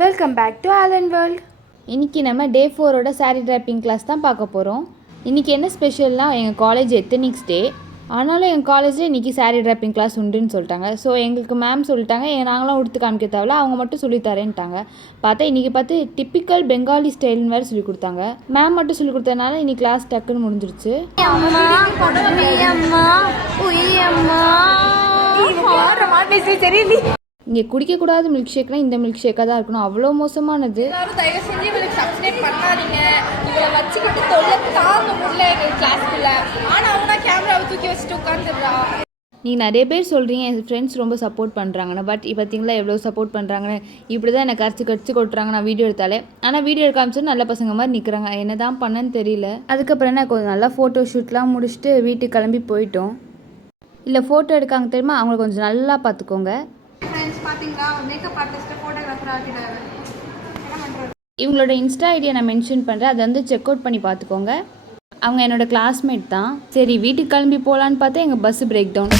Welcome back to Alan world. இன்றைக்கி நம்ம day 4ஓட சாரீ ட்ராப்பிங் கிளாஸ் தான் பார்க்க போகிறோம். இன்றைக்கி என்ன ஸ்பெஷல்னால் எங்கள் காலேஜ் எத்தனிக்ஸ் டே. ஆனாலும் எங்கள் காலேஜில் இன்றைக்கி சாரீ ட்ராப்பிங் கிளாஸ் உண்டுன்னு சொல்லிட்டாங்க. ஸோ எங்களுக்கு மேம் சொல்லிட்டாங்க, நாங்களாம் உடுத்து காமிக்க தேவையில்ல, அவங்க மட்டும் சொல்லித்தரேன்ட்டாங்க. இன்றைக்கி பார்த்து டிப்பிக்கல் பெங்காலி ஸ்டைல்னு வேறு சொல்லி கொடுத்தாங்க. மேம் மட்டும் சொல்லி கொடுத்ததுனால இன்றைக்கி கிளாஸ் டக்குன்னு முடிஞ்சிருச்சு. இங்கே குடிக்கக்கூடாத மில்க் ஷேக்னால் இந்த மில்க் ஷேக்காக தான் இருக்கணும், அவ்வளோ மோசமானது. நீங்கள் நிறைய பேர் சொல்கிறீங்க என் ஃப்ரெண்ட்ஸ் ரொம்ப சப்போர்ட் பண்ணுறாங்கன்னு. பட் பார்த்தீங்களா எவ்வளோ சப்போர்ட் பண்ணுறாங்கன்னு. இப்படி தான் என்னை கடிச்சு கொட்டுறாங்க நான் வீடியோ எடுத்தாலே. ஆனால் வீடியோ எடுக்க காமிச்சோம் நல்ல பசங்க மாதிரி நிற்கிறாங்க. என்ன தான் பண்ணேன்னு தெரியல. அதுக்கப்புறம் என்ன கொஞ்சம் நல்லா ஃபோட்டோ ஷூட்லாம் முடிச்சுட்டு வீட்டுக்கு கிளம்பி போயிட்டோம். இல்லை ஃபோட்டோ எடுக்காங்க தெரியுமா, அவங்கள கொஞ்சம் நல்லா பார்த்துக்கோங்க. இவங்களோட இன்ஸ்டா ஐடியை நான் மென்ஷன் பண்ணுறேன், அதை வந்து செக் அவுட் பண்ணி பார்த்துக்கோங்க. அவங்க என்னோட கிளாஸ்மேட் தான். சரி வீட்டுக்கு கிளம்பி போகலான்னு பார்த்தா எங்கள் பஸ் பிரேக் டவுன்.